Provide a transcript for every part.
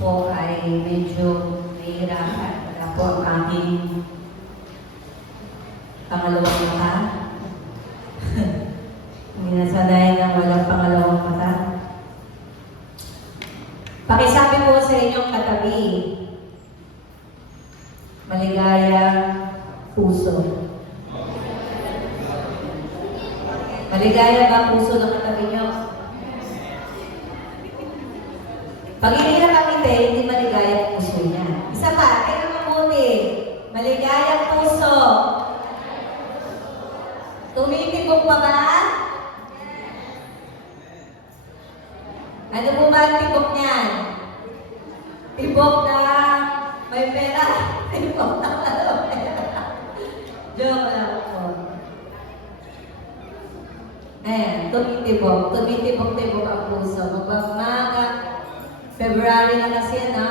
po ay medyo nahihirapan. Wala po ang aking pangalawang mata. Hindi nasanay na walang pangalawang mata. Pakisabi po sa inyong katabi, maligayang puso. Maligaya ba ang puso ng katabi nyo? Pag hindi nakangiti, hindi maligaya ang puso niya. Isa pa, tingnan mo muli. Maligaya ang puso. Tumitibok pa ba? Ano po ba ang tibok niyan? Tibok na may pera. Tibok na walang pera. Joke lang po. Ayan, tumitibok. Tumitibok-tibok ang puso. Magmamaga. February na kasi yan, ha?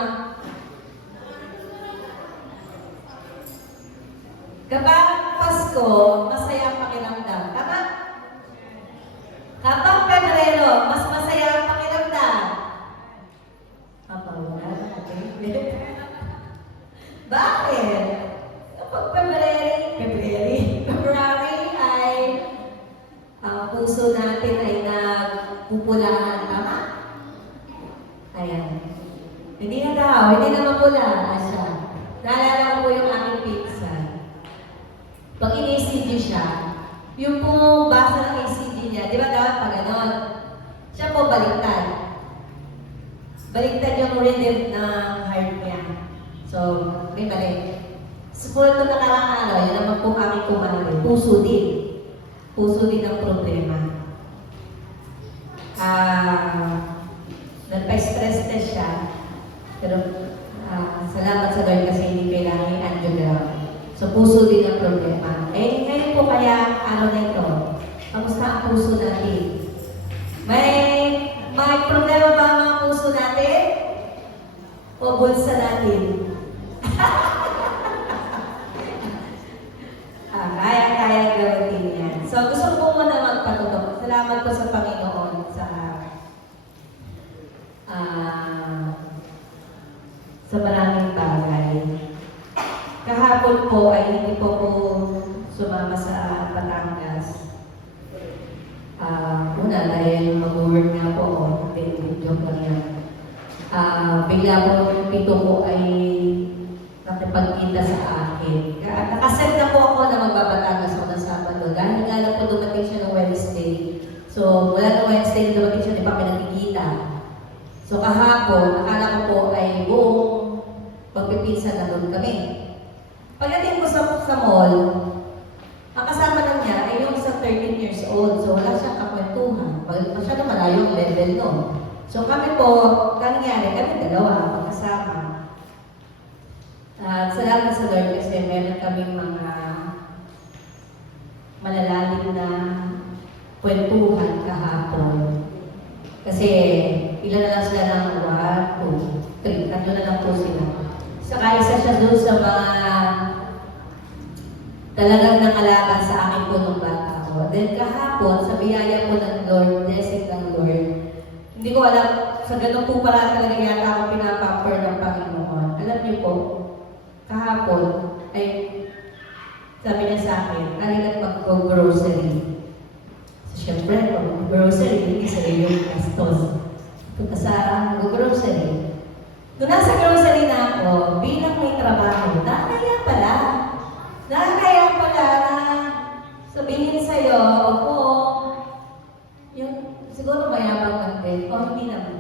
Kapag Pasko, masaya ang pakiramdam. Tama? Kapag Pebrero, mas masaya ang pakiramdam. Wala. Okay. Bakit? Kapag February ay ang puso natin ay nagpupulahan. Tama? Ayan. Hindi na daw, hindi na mapula. Asya. Naalala ko po yung aking pizza. Pag in-ECG siya, yung po basa ng ECG niya, di ba dapat pag ganon? Siya po baliktad. Baliktad yung rhythm ng heart niya. So, may balik. So, po ito nakarang araw, yun naman po kami kumali. Puso din. Puso din ang problema. Nagpa-stress test siya. Pero salamat sa Lord kasi hindi kailangan yung angiogram. So, puso din ang problema. Eh, ngayon po kaya araw na ito, kamusta ang puso natin? May problema ba ang mga puso natin? O bulsa natin? Kaya gawin yan. So, gusto ko muna magpatutok. Salamat po sa Panginoon sa maraming bagay. Kahapon po ay hindi po sumama sa Batangas. Una, dahil mag-work nga po ako. Joke lang yan. Bigla po yung pito ko ay nakipagkita sa akin. Nakaset na po ako na magbabatangas ako ng Sabado. Dahil nga lang po dumating siya ng Wednesday. So, wala na Wednesday na dumating siya, di pa pinagkikita. So, kahapon, akala ko po ay buong magpipinsa na doon kami. Pagdating ko sa mall, ang kasama lang niya ay yung isang 13 years old. So, wala siyang kakwentuhan. Masyado malayo yung level noon. So, kami po, nangyari, kami dalawa, magkasama. Salamat sa Lord kasi meron kaming mga malalalim na kwentuhan kahapon. Kasi ilan na lang sila ng 1, 2, 3, tatlo na lang po sila. Saka isa siya doon sa mga talagang nangalaga sa akin po nung bata ko. Then kahapon, sa biyaya po ng Lord, blessing ng Lord, hindi ko alam, sa ganun po para talaga yata ako pinapamper ng Panginoon. Alam niyo po, kahapon, ay sabi niya sa akin, kailan mag-grocery. So, syempre, mag-grocery, hindi sa yung gastos. Punta sa mag-grocery. Doon nasa grocery na ako, bilang may trabaho, nakakaya pala na sabihin sa'yo, opo, yung siguro mayabang lang din, o hindi naman.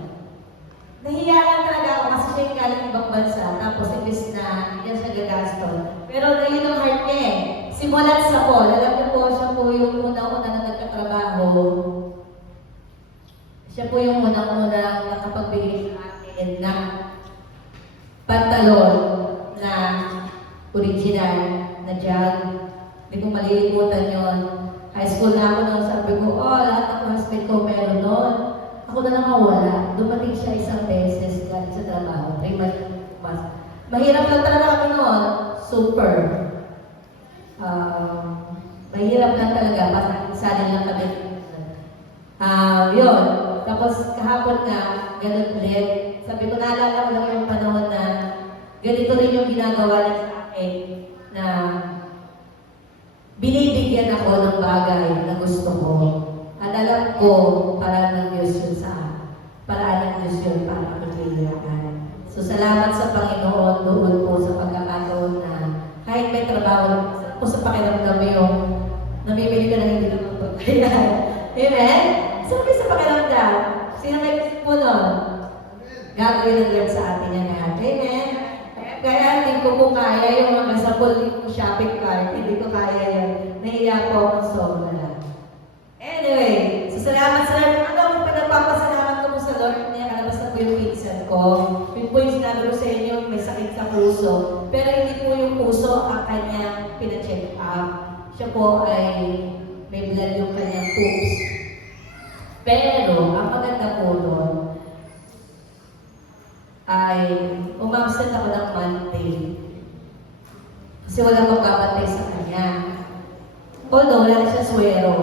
Nahiya lang talaga ako kasi siya yung galing ibang bansa, tapos imbis na hindi siya gagastos. Pero yun ang heart niya eh. Simulat sa Paul, alam niyo po, siya po yung unang-una na nagkatrabaho. Siya po yung unang-una nakapagbigay sa akin ng pantalon na original na jag. Hindi ko malilimutan yun. High school na ako nung sabi ko, lahat ng classmate ko meron noon. Ako na nakawala. Dumating siya isang beses galing sa trabaho. 3 months. Mahirap lang talaga kami noon. Super. Mahirap lang talaga. Pasanin lang kami. Yun. Tapos kahapon nga, ganun ulit. Sabi ko, naalala ko lang yung ganito rin yung ginagawa niya sa akin na binibigyan ako ng bagay na gusto ko. At alam ko, paraan ng Diyos yun sa akin. Paraan ng Diyos yun para makikilihan. So, salamat sa Panginoon doon po sa pagkakataon na kahit may trabaho, po sa pakiramdam mo yung namimili ka na hindi naman pagkayan. Amen? Sabi sa pakiramdam, sino may gusto po nun? Gagawin ng Lord sa atin yan lahat. Amen? Kaya hindi ko po kaya yung mga sample shopping cart. Hindi ko kaya yan. Nahiya po akong sobra. Anyway, so salamat sa Lord. Ano, pinagpapasalamat ko po sa Lord. Niya kalabas na po yung pinsan ko. Yun po yung sinabi ko sa inyo, may sakit sa puso. Pero hindi po yung puso ang kanyang pina-check up. Siya po ay may blood yung kanyang poops. Pero, ang maganda po doon ay umabsent ako ng Monday. Kasi walang magbabantay sa kanya. Although, wala na siya swero.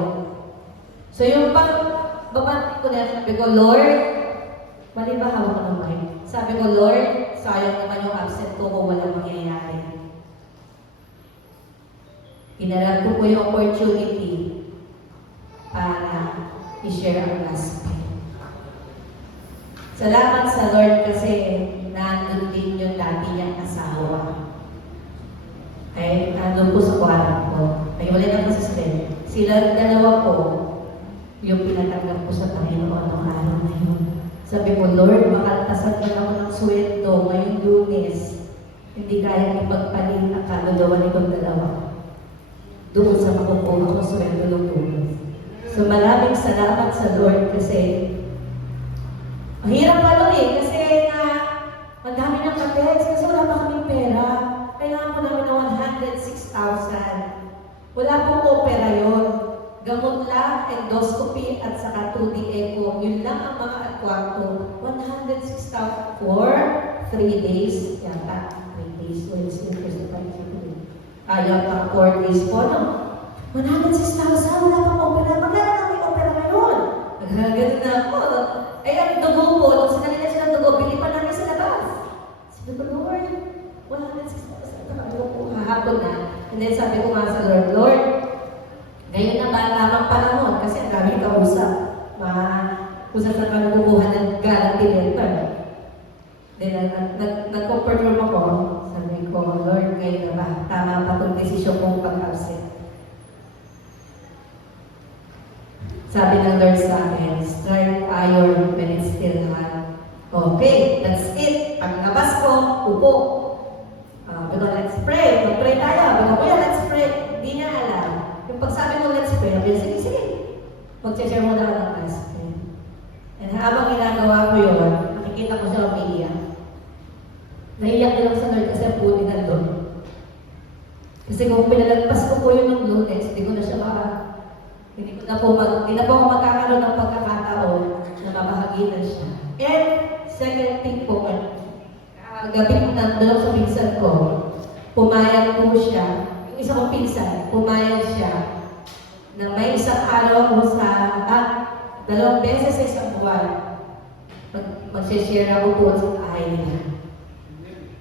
So, yung babantay ko na, sabi ko, Lord, mali ba hawak ko ng mic? Sabi ko, Lord, sayang naman yung absent ko kung walang mangyayari. Inarap ko po yung opportunity para i-share ang gospel. Salamat sa Lord kasi nandun din yung dati niyang asawa. Ay, nandun po sa kwarto ko. Ay, wala na po sa sila. Sila dalawa po yung pinatanggap ko sa Panginoon ng araw na yun. Sabi ko, Lord, makaltasan ka ako ng sweldo ngayong Lunes. Hindi kaya ipagpalit ang kaluluwa nitong dalawa. Doon sa makukuha ko sweldo ng Lunes. So maraming salamat sa Lord kasi ang hirap pa nun kasi ang dami ng katets kasi wala pa kaming pera. Kailangan ko namin ng 106,000. Wala pong opera yun. Gamot lang, endoscopy at saka 2D echo. Yun lang ang mga kwarto. 106,000 for 3 days. Yata, 3 days. Wednesday, Thursday, Friday. Yata, 4 days po, no? 106,000, wala pang opera. Magkano na may opera ngayon? Nagagano na ako. Ay, ang dugo po, nung sinali na siya ng dugo, bili pa namin sa labas. Sabi ko, Lord, 106,000. Ano po, hahapon na. And then sabi ko nga sa Lord, Lord, ngayon na ba tamang panahon? Kasi ang daming kausap. Usap na kami kukuha ng guarantee letter. Then, nag-confirm ako. Sabi ko, Lord, ngayon na ba? Tama pa itong desisyon kong pag-absent. Sabi ng Lord sa akin, strike iron when it's still hot. Okay, that's it. Pag nabas ko, upo. Let's pray. Mag-pray tayo. Kuya, let's pray. Hindi niya alam. Yung pagsabi mo, let's pray, sige. Mag-share mo na ako ng gospel. And habang ginagawa ko yun, nakikita ko siya umiiyak. Naiiyak din ako sa Lord kasi ang puti na doon. Kasi kung pinalagpas ko po yun ng Lunes, hindi ko na siya hindi na po ako magkakaroon ng pagkakataon na mabahagi na siya. And second thing po, gabi ko nandun sa pinsan ko, pumayag po siya, yung isa kong pinsan, pumayag siya na may isang araw ako sa, 2 beses sa isang buwan, mag-share ako po sa bahay nila.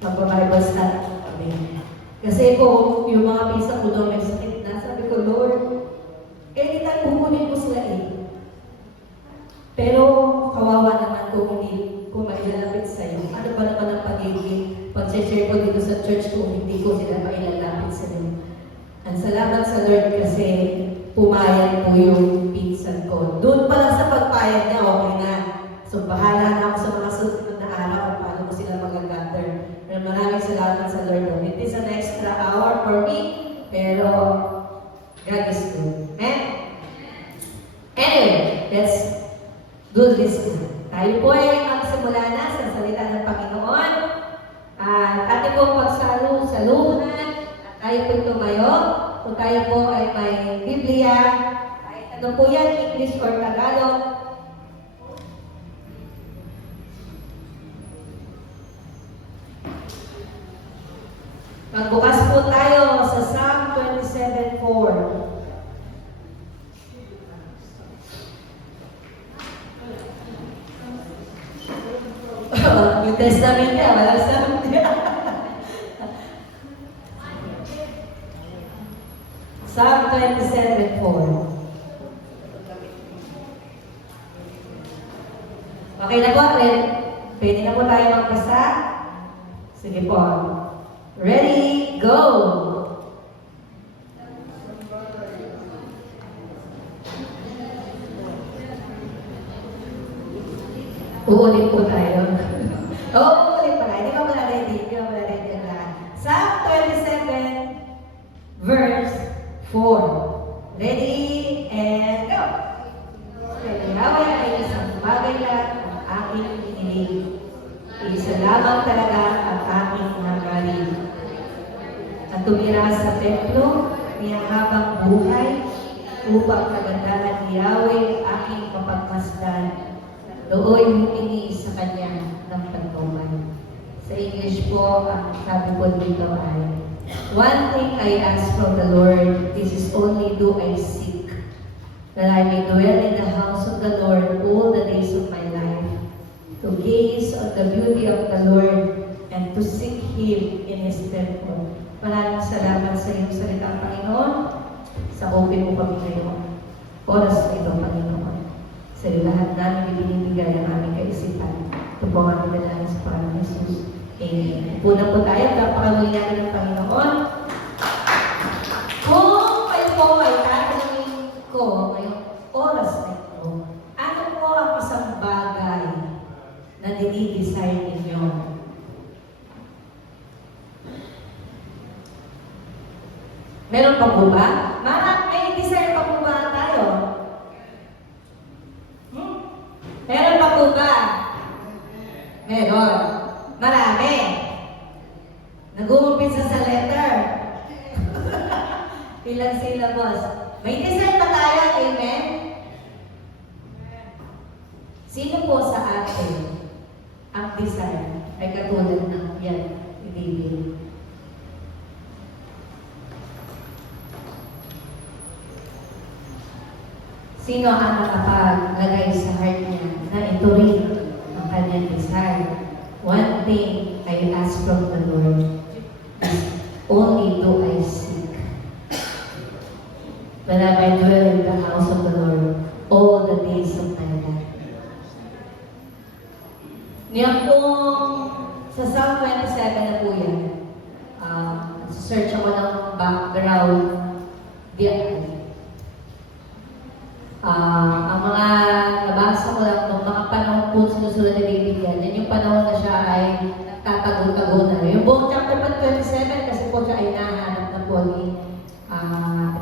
Mag-Bible study kami. Kasi po, yung mga pinsan ko doon may sakit na, sabi ko, Lord, anytime pupunin ko sila Pero kawawa naman kung hindi ko mailalapit sa'yo. Ano ba naman ang pagiging pag-share ko dito sa church kung hindi ko sila mailalapit sa'yo? Ang salamat sa Lord kasi pumayag po yung pinsan ko. Doon pa lang sa pagpayag niya, okay na. So bahala na ako sa mga susunod na araw kung paano ko sila mag-gather. Pero maraming salamat sa Lord. It is an extra hour for me, pero God is good. Amen? Anyway, let's do this now. Tayo po ay magsimula na sa salita ng Panginoon. At ating po pagsaluhan at tayo po tumayo. Kung tayo po ay may Biblia, kahit ano po yan, English or Tagalog. Magbukas po tayo sa Psalm 27:4. New Testament niya, wala sa Psalm 27:4. Okay na po, pwede na po tayo magbasa. Sige po. Ready, go! Uulit po tayo. Uulit pala. Hindi pa pala ready. Hindi pa pala ready ang lahat. Psalm 27, verse 4. Ready, and go! Kaya Yahweh ay isang bagay lang ang aking inilig. Isa lamang talaga ang aking hangarin. At tumira sa templo niya habang buhay upang kagandahan ni Yahweh aking mapagmasdan. Looy humingi sa kanya ng pagtuman. Sa English po, ang sabi po dito ay, one thing I ask from the Lord, this is only do I seek, that I may dwell in the house of the Lord all the days of my life, to gaze on the beauty of the Lord and to seek Him in His temple. Maraming salamat sa iyong salita, Panginoon. Sa open mo kami ngayon. Oras na ito, Panginoon. Sa lahat namin ibinibigay ang aming kaisipan. Ito po ang aming dalangin sa Panginoon Jesus. Amen. Una po tayo, napakamuli natin ng Panginoon. Kung kayo po ay tatanungin ko ngayong oras na ito, ano po ang isang bagay na dinidesire ninyo? Meron pa po ba? May desire pa po ba tayo? Meron pa po ba? Meron. Marami. Nag-uumpisa sa letter. Ilang syllables. May desire pa tayo, amen? Sino po sa atin ang desire ay katulad ng yan, ibibig? Sino ang nakapaglagay sa heart niya na ito rin ang kanyang desire? One thing I ask from the Lord is only do I seek, that I might dwell in the house of the Lord all the days of my life. Niyan pong sa Psalm 27 na po yan, search ako ng background diyan. Ang mga nabasa ko lang ng mga panahon po sinusulat ni David yan yung panahon na siya ay nagtatago-tago na. Yung buong chapter 27 kasi po siya ay nahanap na po ni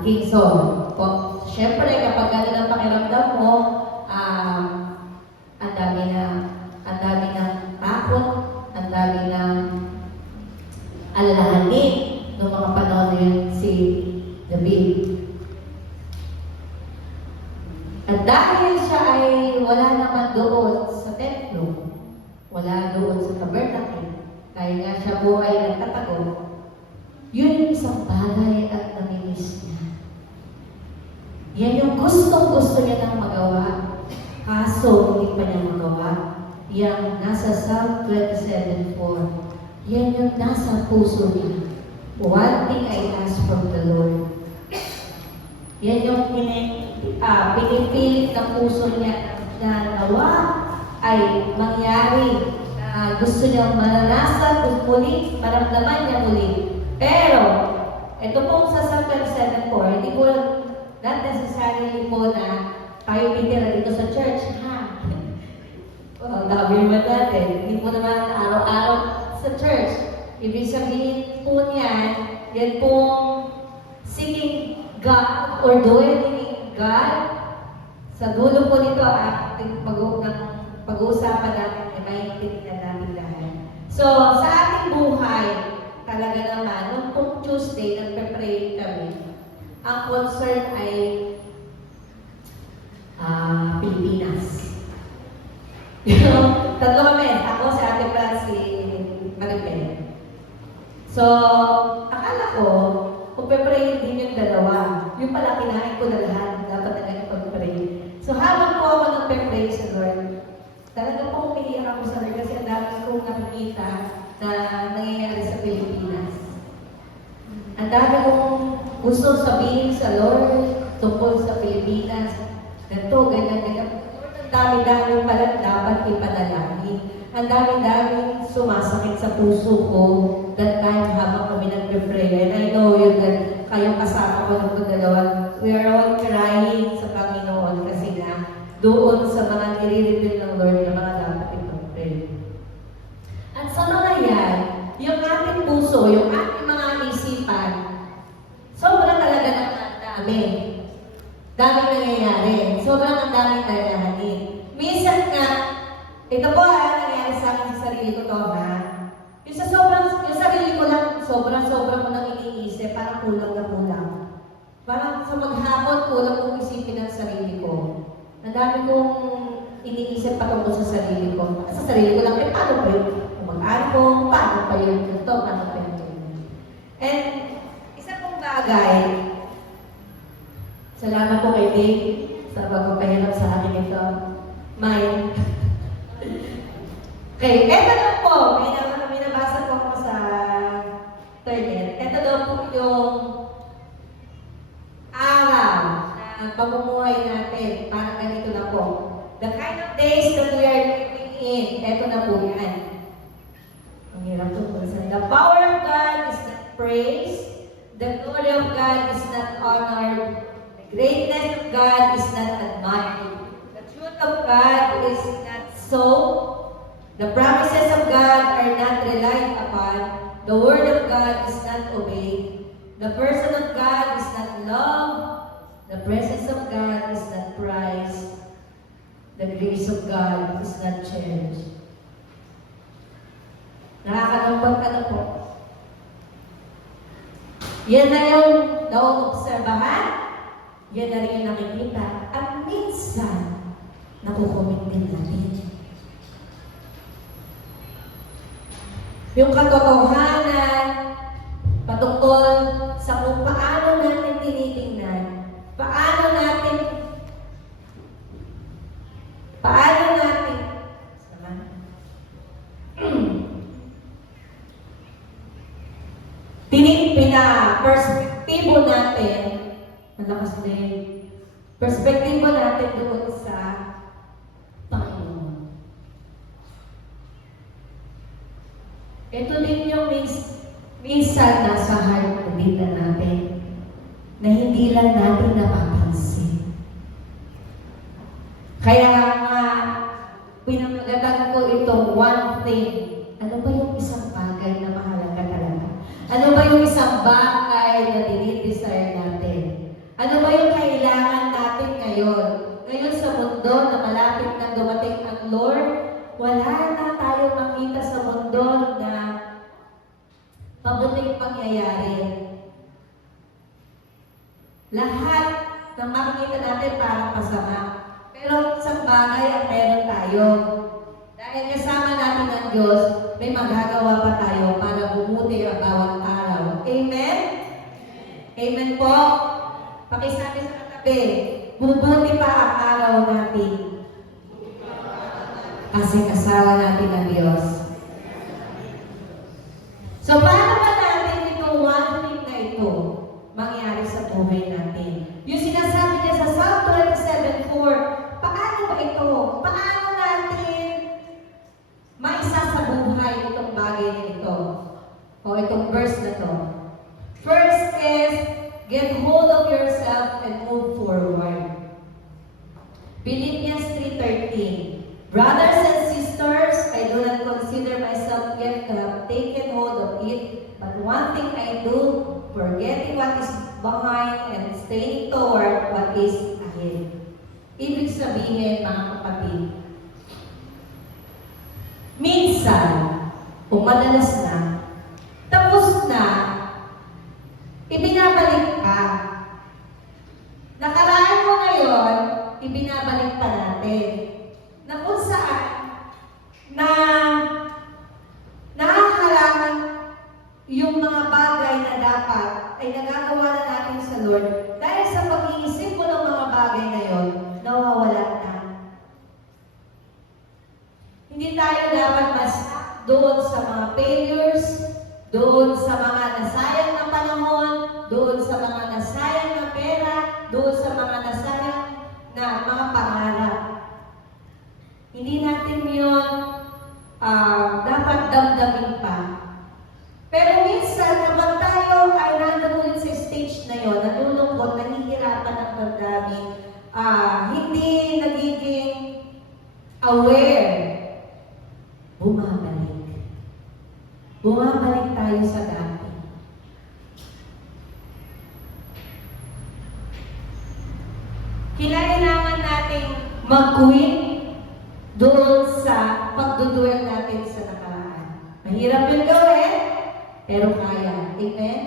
King Saul. Siyempre, kapag gano'n ang pakiramdam mo, ang dami ng takot, ang dami ng alalahanin ng mga panahon na yun si David. At dahil siya ay wala naman doon sa templo, wala doon sa tabernacle, dahil nga siya po ay nagtatago, yun yung isang bagay at namimiss niya. Yan yung gustong-gusto niya nang magawa, kaso hindi pa niya magawa. Yang nasa Psalm 27:4, yan yung nasa puso niya. One thing I ask from the Lord. Yan yung pinipilit ng puso niya na nawa ay mangyari. Gusto niya maranasan, muli, maramdaman niya muli. Pero, ito pong sa Psalm 27:4, hindi po not necessarily po na tayo pitira dito sa church, ha? Dami naman natin. Hindi po naman araw-araw sa church. Ibig sabihin po niyan, yan pong seeking God or dwelling God. Sa dulo po nito, ating pag-uusapan natin, ay maintindihan natin lahat. So, sa ating buhay, talaga naman, nung pong Tuesday, nagpe-pray kami, ang concern ay Pilipinas. Tatlo kami, ako, si Ate Fran, si Maribel. So, akala ko, kung pe-pray din yung dalawa, yung pala kinain ko na lahat, dapat na ganyan pag-pray. So, habang po ako nagpe-pray sa Lord, talaga po umiiyak ako sa Lord kasi ang dami kong nakikita na nangyayari sa Pilipinas. Ang dami kong gusto sabihin sa Lord tungkol sa Pilipinas. Ganito, ganyan, ganyan. Ang dami-dami pala dapat ipanalangin. Ang dami-dami sumasakit sa puso ko that time habang kami nag-pray. And I know yun that kayong kasama ko ng dalawa. We are all crying sa Panginoon kasi nga doon sa mga nire-reveal ng Lord na mga dapat ipag-pray. At sa mga yan, yung ating puso, yung ating mga isipan, sobrang talaga ng dami. Daming nangyayari. Sobrang ang daming nangyayari. Minsan nga, ito po nangyayari sa akin sa sarili ko to, ha? Yung sarili ko lang, sobrang ko nang iniisip, parang kulang na kulang. Parang sa maghapon, kulang kong isipin ang sarili ko. Ang dami kong iniisip patungkol sa sarili ko. Sa sarili ko lang, paano ba yun? Mag-ano ko, paano pa yun? Ito, paano pa yun? And, isa pong bagay, salamat po kay Dave sa pagpapahirap sa akin ito. Mine. Okay, eto na po. May nabasa po ako sa internet. Eto daw po yung araw na pamumuhay natin. Parang ganito na po. The kind of days that we are living in. Eto na po yan. Ang hirap to po. The power of God is not praised. The glory of God is not honored. The greatness of God is not admired. The truth of God is not sought. The promises of God are not relied upon. The word of God is not obeyed. The person of God is not loved. The presence of God is not prized. The grace of God is not cherished. Nakakalampag ano po? Yan na yung nauobserbahan. Yan na rin yung nakikita. At minsan, nakukomment din natin. Yung katotohanan patungkol sa kung paano natin tinitingnan, paano natin perspektibo natin, malakas din, perspektibo natin doon sa Panginoon. Ito din yung minsan nasa heart din na natin na hindi lang natin napapansin. Kaya nga, pinamagatan ko itong one thing. Ano ba yung isang bagay na mahalaga talaga? Ano ba yung isang bagay na dinidesire natin? Ano ba yung kailangan natin ngayon? Ngayon sa mundo na malapit na dumating ang Lord, wala na tayo makita sa mundo na mabuting pangyayari. Lahat ng makikita natin parang masama. Pero isang bagay ang meron tayo. Dahil kasama natin ang Diyos, may magagawa pa tayo para bumuti ang bawat araw. Amen? Amen po? Pakisabi sa katabi, bubuti pa ang araw natin. Kasi kasama natin ang Diyos. So, paano ba natin itong one thing na ito mangyari sa buhay natin? Yung sinasabi niya sa Psalm 27:4, paano ba ito? Paano natin maisasabuhay itong bagay na ito? O itong verse na to. First is, get hold of yourself and move forward. Philippians 3:13. Brothers and sisters, I do not consider myself yet to have taken hold of it, but one thing I do, forgetting what is behind and straining toward what is ahead. Ibig sabihin, mga kapatid, minsan, kung madalas na, tapos na, ibinabalik ka. Nakaraan mo ngayon, ibinabalik pa natin. Na kung saan, na nakahalangan yung mga bagay na dapat ay nagagawa na natin sa Lord dahil sa pag-iisip mo ng mga bagay na yon, nawawala na. Hindi tayo dapat mas doon sa mga failures, doon sa mga nasayang na panahon, doon sa mga Bumabalik tayo sa dati. Kailangan nating mag-quit doon sa pagduduel natin sa nakaraan. Mahirap yun gawin, pero kaya. Amen?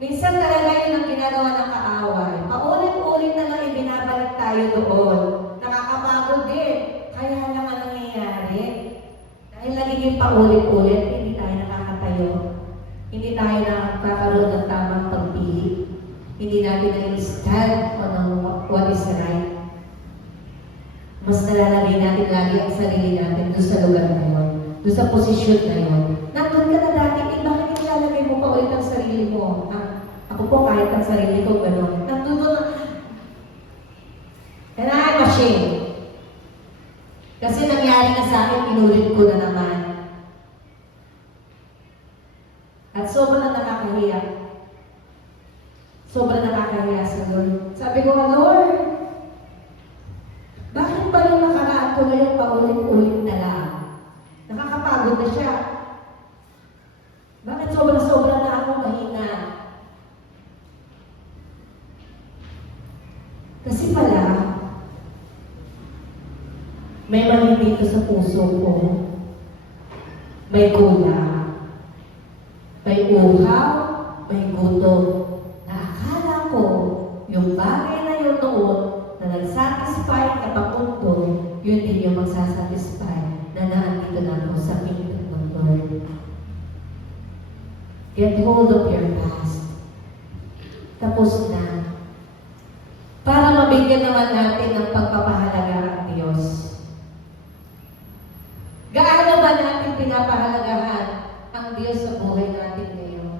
Minsan talaga yun ang ginagawa ng kaaway. Paulit-ulit na lang ibinabalik tayo doon. Nakakapagod din. Kaya lang ang nangyayari. Dahil nagiging paulit-ulit, hindi tayo nakakatayo. Hindi tayo nakakaroon ng tamang pagpili. Hindi natin na-stand on what is right. Mas nalalagay natin lagi ang sarili natin doon sa lugar na yun. Doon sa posisyon na yun. Nandun ka na dati, bakit nilalagay mo pa ulit ang sarili mo? Ako po kahit ang sarili ko gano'n. Nandun na. And I'm ashamed. Kasi nangyari na sa akin, inulit ko na naman. At sobrang nakakahiya. Sobrang nakakahiya sa Lord. Sabi ko, Lord, bakit ba yung nakaraan ko ngayon paulit-ulit na lang? Nakakapagod na siya. Bakit sobrang-sobrang na ako mahina? Kasi pala, may mali dito sa puso ko. May kulang. May uhaw, may gutom. Na akala ko, yung bagay na yun noon, na nag-satisfy na papunto, yun din yung magsasatisfy na naandito na ako sa kingdom ng Lord. Get hold of your past. Tapos na. Para mabigyan naman natin ng pagpapahalaga ang Diyos. Gaano ba natin pinapahalagahan ang Diyos sa buhay natin ngayon?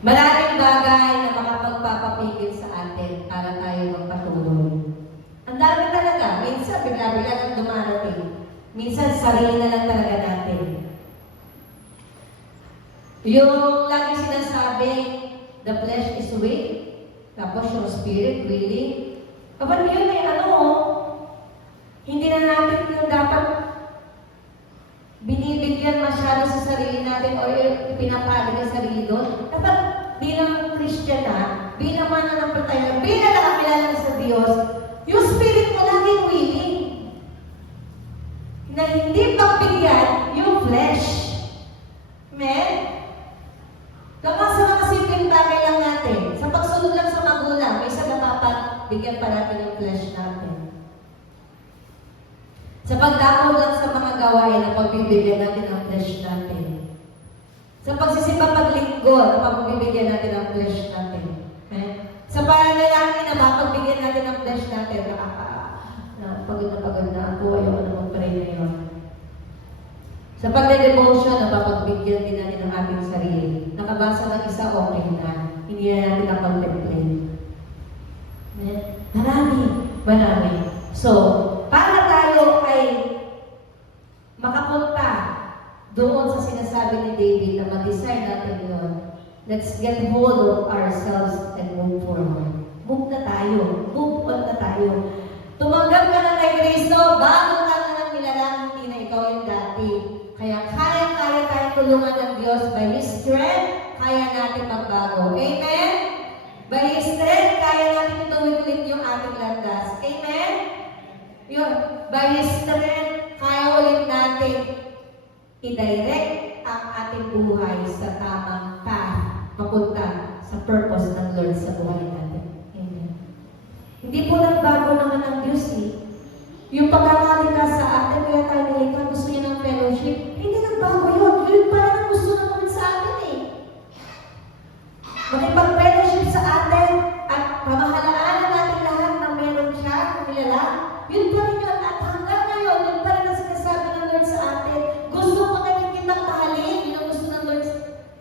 Maraming bagay na makapagpapapigil sa atin para tayo magpatuloy. Ang dami talaga. Minsan, bigla-bigla nang dumarating. Minsan, sarili na lang talaga natin. Yung lagi sinasabi, the flesh is weak, tapos yung spirit willing. Kapag yun ay hindi na natin yung dapat binibigyan masyado sa sarili natin o pinapalig ang sarili doon. Dapat bilang Christian bilang mananampalataya, bilang nakakilala sa Diyos, yung spirit mo laging willing. Na hindi pagbigyan yung flesh. Amen? Kaya sa mga simpleng bagay lang natin, sa pagsunod lang sa magulang, may isa napapagbigyan pa natin yung flesh natin. Sa pagdakaw lang sa mga gawain na pagbibigyan natin ang flesh natin. Sa pagsisimba paglingkod, pagbibigyan natin ang flesh natin. Sa pananalangin na mapagbigyan natin ang flesh natin, pagod na ako, ayaw na mag-pray ngayon. Sa pagde-devotion, napapagbigyan din natin ang ating sarili. Nakabasa ng isa, okay na. Hindi na natin na-contemplate. Marami. So, para tayo ay makapunta doon sa sinasabi ni David na ma-design natin yun, let's get hold of ourselves and move forward. Move na tayo. Move on na tayo. Tumanggap ka na kay Kristo, bago ka na ng nilalang, hindi na ikaw yung dati. Kaya kaya tayong tulungan ng Diyos by His strength, kaya natin magbago. Amen? By His strength, kaya natin tuwid-ulit yung ating landas. Amen? Yun. By His strength, kaya ulit natin i-direct ang ating buhay sa tamang path, papunta sa purpose ng Lord sa buhay natin. Amen. Hindi po nagbago naman ang Diyos Yung pagkakalikha sa atin, kaya tayo nilikha, gusto niya ng fellowship, hindi nagbago yun. Yun pa rin ang gusto naman sa atin Makipag-fellowship sa atin at pamahalaan natin lahat na meron siya, kilala. Yun pa rin yun. At hanggang ngayon, yun pa rin ang sinasabi ng Lord sa atin. Gusto ko na rin kitang mahalin. Yun ang gusto ng Lord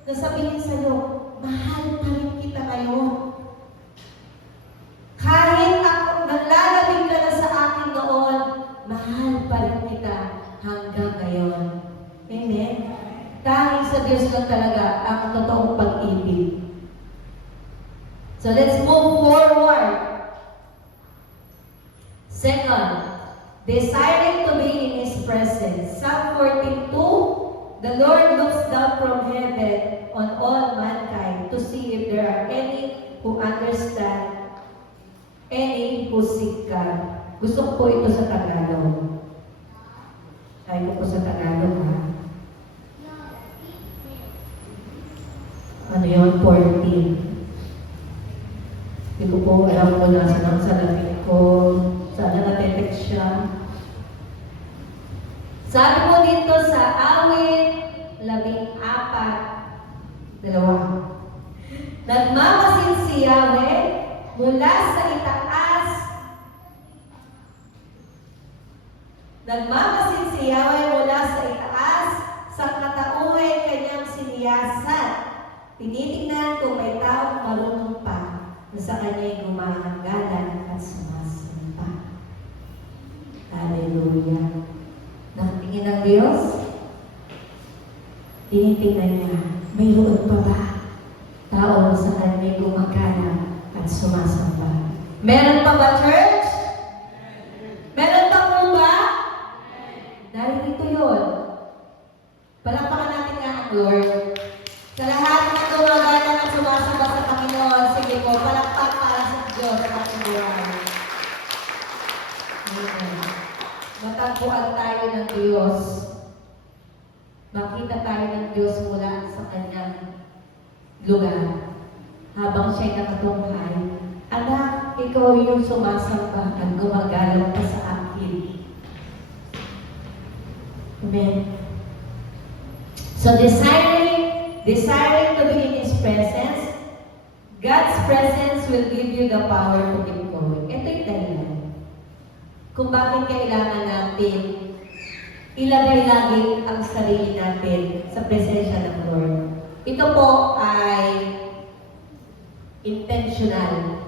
na sabihin sa'yo, mahal pa rin kita ngayon. Kahit ako, naglalabing ka na sa akin noon, mahal pa rin kita hanggang ngayon. Amen? Tanging sa Diyos lang talaga ang totoong pag-ibig. So let's move forward. Second, desiring to be in His presence. Psalm 14:2, the Lord looks down from heaven on all mankind to see if there are any who understand, any who seek God. Gusto ko po ito sa Tagalog. Ay ko po sa Tagalog, ha? Ano yun? 14. Hindi ko po alam kung nasa ng salamin ko. Sana natetext siya. Sabi po dito sa awit 14:2. Nagmamasid si Yahweh mula sa itaas. Nagmamasid si Yahweh mula sa itaas, sa katauhan kanyang siniyasan. Tinitingnan kung may taong marunong pa na sa kanya'y gumahanggalan at sumasamba. Hallelujah. Nakatingin ng Diyos, tinitingnan niya, mayroon pa ba tao sa kanya'y gumagana at sumasamba? Meron pa ba, church? Meron pa po ba? Dahil ito yun. Palakpakan natin nga ang Lord. Sa lahat ng gumagana at sumasamba sa Panginoon, sige po, palakpak para sa Diyos at ating buhay. Amen. Matagpuan tayo ng Diyos. Makita tayo ng Diyos mula sa Kanyang lugar. Habang siya'y nakatunghay, anak, ikaw yung sumasamba at gumagalaw pa sa akin. Amen. So desiring to be in His presence, God's presence will give you the power to keep going. Ito yung dahilan kung bakit kailangan natin ilagay lagi ang sarili natin sa presensya ng Lord. Ito po ay intentional.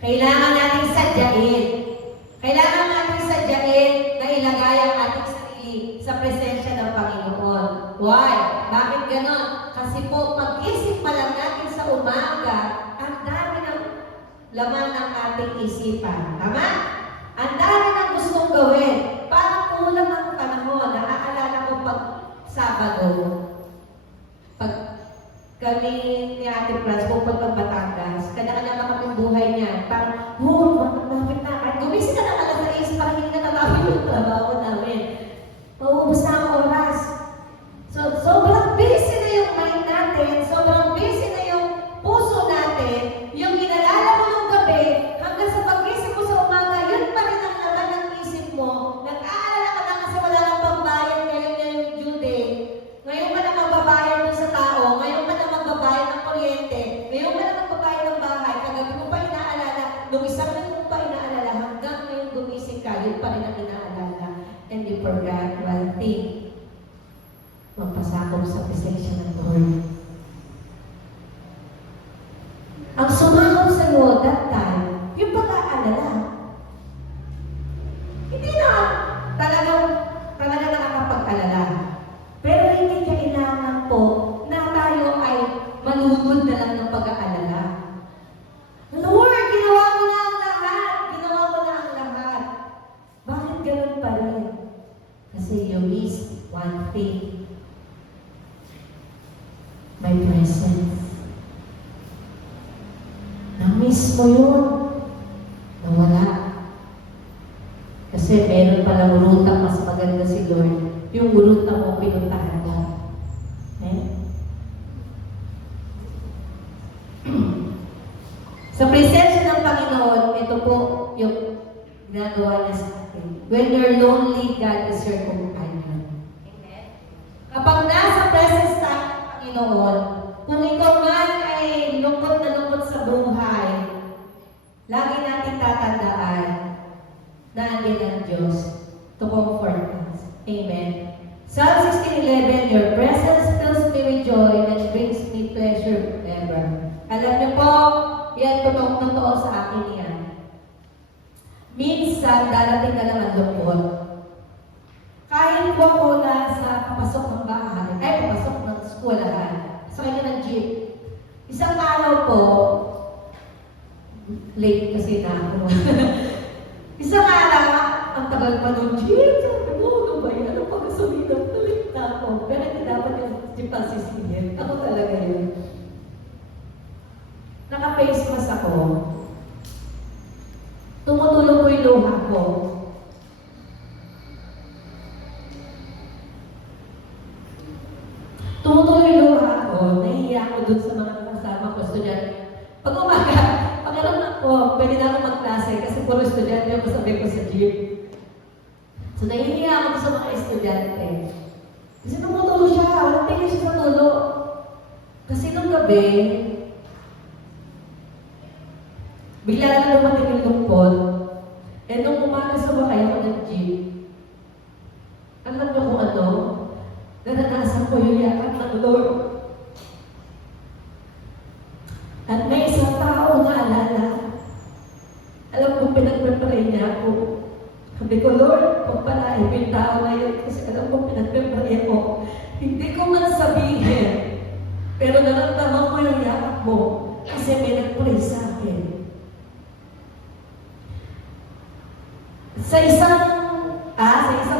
Kailangan natin sadyain. Kailangan natin sadyain na ilagay ang ating sarili sa presensya ng Panginoon. Why? Bakit ganon? Kasi po, pag-isip pa lang natin sa umaga, ang dami ng laman ng ating isipan. Tama? Ang dami ng gustong gawin. Parang kulang ang panahon. Naaalala ko pag Sabado, pag kami ni Ate Franz pupunta Batangas, kanya-kanya na kaming buhay niya. Parang, malapit na. At gumising na ng alas 6 para hindi natatapos yung trabaho namin. Mauubos na ang oras. So, sobrang busy na yung mind natin, sobrang busy na yung puso natin, yung inalala mo nung gabi, hanggang sa pag-isip mo sa umaga, yun pa rin ang laman ng isip mo. Nag-aalala ka na kasi wala kang pambayad ngayon na yung due date. Ngayon ka na magbabayad dun sa tao, ngayon ka na magbabayad ng kuryente, ngayon ka na magbabayad ng bahay, kagabi mo pa inaalala, nung isang linggo mo pa inaalala, hanggang ngayon gumising ka, yun pa rin ang inaalala. And you forgot one thing. Magpasakop sa presensya ng Lord. Ang sumakop sa iyo that time, yung pag-aalala. Hindi na talagang nakakapag-alala. Pero hindi kailangan po na tayo ay malugod na lang ng pag-aalala. Lord, ginawa ko na ang lahat. Ginawa ko na ang lahat. Bakit ganun pa rin? Kasi you miss one thing. My presence. Na-miss mo yun. Nawala. Kasi meron palang rutang mas maganda si Lord. Yung ruta mo, pinuntahan mo. Sa presensya ng Panginoon, ito po yung ginagawa niya sa atin. When you're lonely, God is your companion. Amen? Kapag nasa presence tayo ng Panginoon, kung ikaw man ay lungkot na lungkot sa buhay, lagi natin tatandaan na andyan ang Diyos to comfort us. Amen. Psalm 16:11, your presence fills me with joy and brings me pleasure forever. Alam niyo po, yan totoo sa akin yan. Minsan, darating na lang ang lungkot. Kahit po ako na sa papasok ng bahay, papasok ng eskwelahan, sa kanya ng jeep. Isang araw po, late kasi na ako. Isang araw, ang tagal pa nung jeep. Sabi ko, ano ba yan? Ano pag sumigaw? Tulit na ako. Pero hindi dapat yung jeep ang sisingin. Ako talaga yun. Naka-face mask ako. Tumutulog ko yung luha ko. Tumutuloy yung luha ko, nahihiya ako dun sa mga kasama ko, estudyante. Pag umaga, pakiramdam ko, pwede na ako magklase kasi puro estudyante ako sabi ko sa jeep. So nahihiya ako sa mga estudyante. Kasi tumutuloy siya, walang tingin siya sa tulo. Kasi nung gabi, bigla na dumating yung lungkot. Eh nung umaga sa bakay ako ng jeep, alam niyo kung ano? Naranasan ko yung yakap ng Lord. At may isang tao na alala. Alam ko, pinagpapray niya ako. Sabi ko, Lord, pagpalain yung tao na yun kasi alam ko, pinagpapray ako. Hindi ko man sabihin, pero naramdaman ko yung yakap mo kasi may nagpray sa akin. Sa isang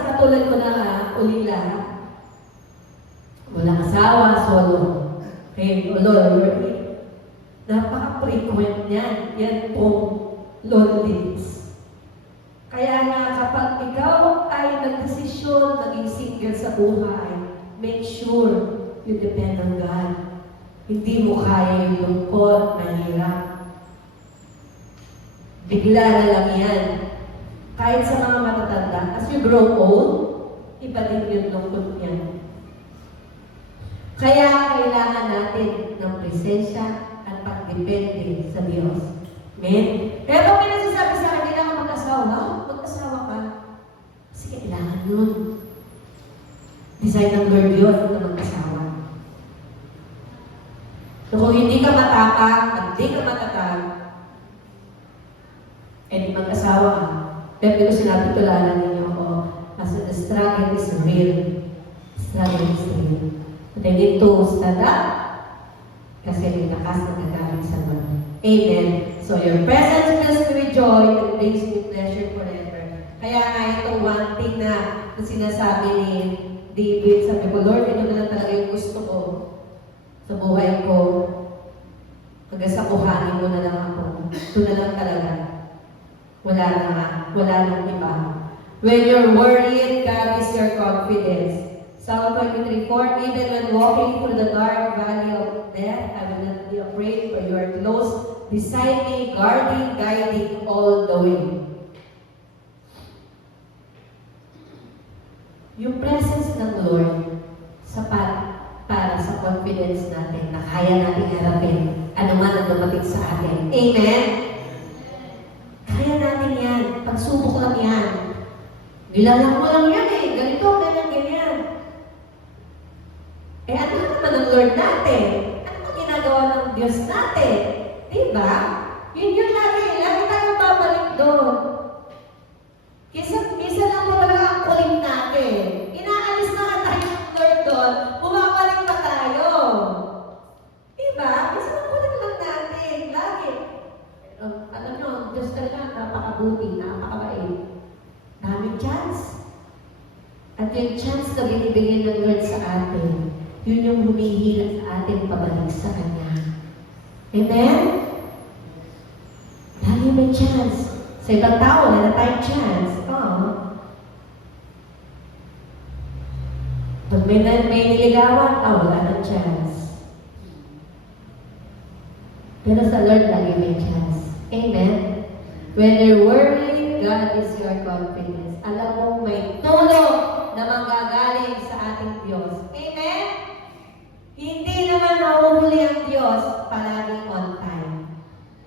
katulad ko na ulila, walang asawa, solo. Okay, Lord, napaka-frequent yan. Yan pong loneliness. Kaya nga kapag ikaw ay nagdesisyon maging single sa buhay, make sure you depend on God. Hindi mo kaya yung lungkot, mahirap. Bigla na lang yan. Kahit sa mga matatanda, as you grow old, iba din yung lungkot niyan. Kaya kailangan natin ng presensya at pagdepende sa Diyos. Amen? Kaya pag may nagsasabi sa akin, kailangan mag-asawa, mag-asawa ka. Kasi kailangan yun. Design ng Lord yun na mag-asawa. So kung hindi ka matapang, hindi ka matatag, eh di mag-asawa ka. Pero ko sinabi, tularan ninyo ako, kasi the struggle is real. Struggle is real. They need to stand up kasi may lakas na gagaling sa Lord. Amen. So your presence fills me with joy and brings me pleasure forever. Kaya nga itong one thing na sinasabi ni David, sabi ko, Lord, ito na lang talaga yung gusto ko sa buhay ko. Hanggang sa kuhanin mo na lang ako. Ito na lang talaga. Wala nang iba. When you're worried, God is your confidence. Psalm 23:4, even when walking through the dark valley of death, I will not be afraid, for you are close beside me, guiding all the way. Yung presence ng Lord, sapat para sa confidence natin na kaya natin harapin ano man ang dumating sa atin. Amen? Kaya natin yan. Pagsubok lang yan. Nilalang mo lang yan eh. Ganito, ganyan. Eh, ano naman ang Lord natin? Ano ang ginagawa ng Diyos natin? Diba? Yun lagi tayong babalik doon. Minsan lang po talaga ang kuling natin. Inaalis na tayo ng Lord doon, bumabalik pa tayo. Diba? Minsan ang kuling lang natin. Lagi. Alam nyo, Diyos talaga, napakabuti, napakabait. Daming chance. At yung chance na binibigyan ng Lord sa atin, yun yung humihila sa atin pabalik sa Kanya. Amen? Lagi may chance. Sa ibang tao, wala na tayong chance. Pag may niligawan, wala na chance. Pero sa Lord, lagi may chance. Amen? When you're worried, God is your confidence. Alam mo, may tulong na manggagaling sa ating Diyos. Amen? Hindi naman nahuhuli ang Diyos palagi on time.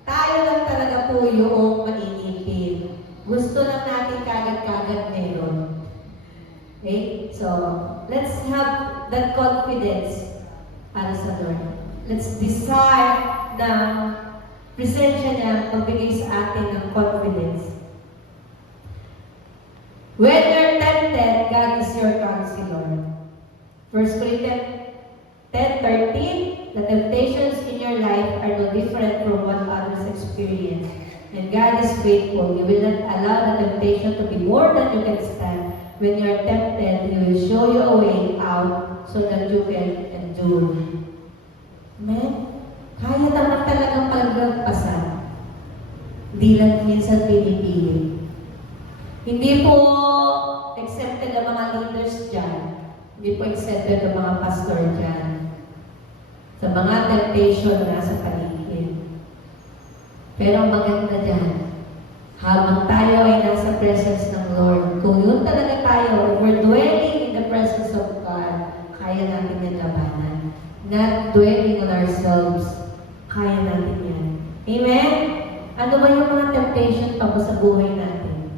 Tayo lang talaga po yung maniipid. Gusto lang natin kagad-kagad meron. Okay? So, let's have that confidence para sa Lord. Let's desire na presensya niya pagbigay sa atin ng confidence. When you're tempted, God is your counselor. 1 Corinthians 10:13, the temptations in your life are no different from what others experience. And God is faithful. He will not allow the temptation to be more than you can stand. When you are tempted, He will show you a way out so that you can endure. Amen? Kaya naman talagang palagpasan. Hindi lang minsan pinipili. Hindi po accepted ang mga leaders dyan. Hindi po accepted ang mga pastor dyan. Sa mga temptation na sa paligid. Pero ang maganda dyan, habang tayo ay nasa presence ng Lord, kung yun talaga tayo, if we're dwelling in the presence of God, kaya natin yung labanan. Not dwelling on ourselves, kaya natin yan. Amen? Ano ba yung mga temptation pa sa buhay natin?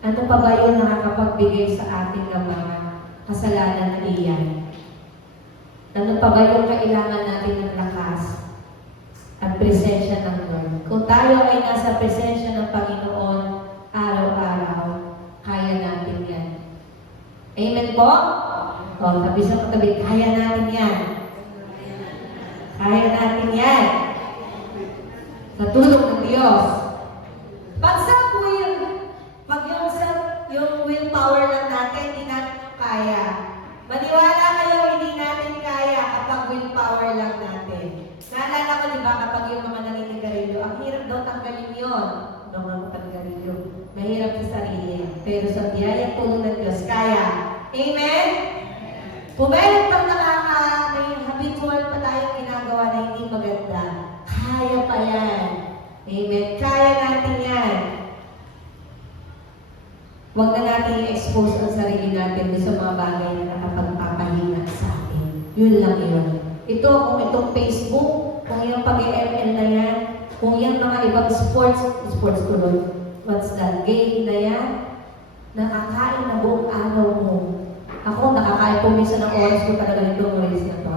Ano pa ba yung nakakapagbigay sa atin ng mga kasalanan na iyan? Ano pa ba yung kailangan natin ng lakas at presensya ng Lord? Kung tayo ay nasa presensya ng Panginoon araw-araw, kaya natin yan. Amen po? O, sabi sa katabi, kaya natin yan. Kaya natin yan. Sa tulong ng Diyos. Pagsak po yun, pag yung willpower lang natin, hindi natin kaya. Maniwala kayo, hindi natin kaya kapag willpower lang natin. Naalala ko, di ba, kapag yung mga naninigarilyo, ang hirap daw tanggalin yun. Mga matanggarilyo. Mahirap sa sarili. Pero sa biyaya tulong ng Diyos, kaya. Amen? Kung meron pang may habitual pa tayong ginagawa na hindi maganda, kaya pa yan. Amen? Kaya natin yan. Huwag na natin i-expose ang sarili natin sa mga bagay na nakapagpapahina sa atin. Yun lang yun. Ito, kung itong Facebook, kung yung pag-ML na yan, kung yung mga ibang sports tuloy, what's that, game na yan, nakakain na buong araw mo. Ako, nakakain po minsan ng oras ko talaga itong race na to.